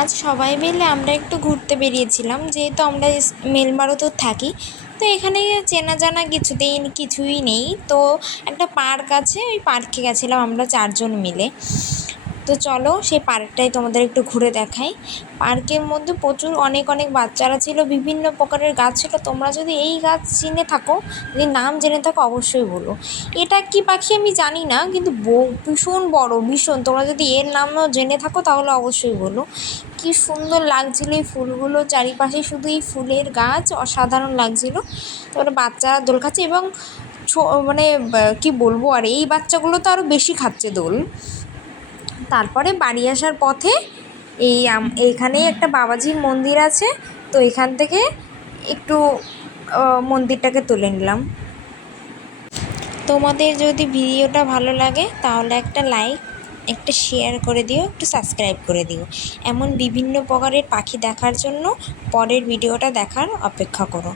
আজ সবাই মিলে আমরা একটু ঘুরতে বেরিয়েছিলাম, যেহেতু আমরা মেলমারুতো থাকি। তো এখানে চেনা জানা কিছুই নেই। তো একটা পার্ক আছে, ওই পার্কে গেছিলাম আমরা 4 জন মিলে। তো চলো সেই পার্কটাই তোমাদের একটু ঘুরে দেখাই। পার্কের মধ্যে প্রচুর অনেক অনেক বাচ্চারা ছিল, বিভিন্ন প্রকারের গাছ ছিল। তোমরা যদি এই গাছ চিনে থাকো, যদি নাম জেনে থাকো, অবশ্যই বলো। এটা কি পাখি আমি জানি না, কিন্তু ভীষণ বড়, ভীষণ। তোমরা যদি এর নামও জেনে থাকো তাহলে অবশ্যই বলো। কি সুন্দর লাগছিল এই ফুলগুলো, চারিপাশে শুধু এই ফুলের গাছ, অসাধারণ লাগছিল। তারপরে বাচ্চারা দোল খাচ্ছে, এবং মানে কি বলবো, আর এই বাচ্চাগুলো তো আরও বেশি খাচ্ছে দোল। তারপরে বাড়ি আসার পথে এইখানেই একটা বাবাজির মন্দির আছে, তো এখান থেকে একটু মন্দিরটাকে তুলে নিলাম। তোমাদের যদি ভিডিওটা ভালো লাগে তাহলে একটা লাইক, একটা শেয়ার করে দিও, একটু সাবস্ক্রাইব করে দিও। এমন বিভিন্ন প্রকারের পাখি দেখার জন্য পরের ভিডিওটা দেখার অপেক্ষা করো।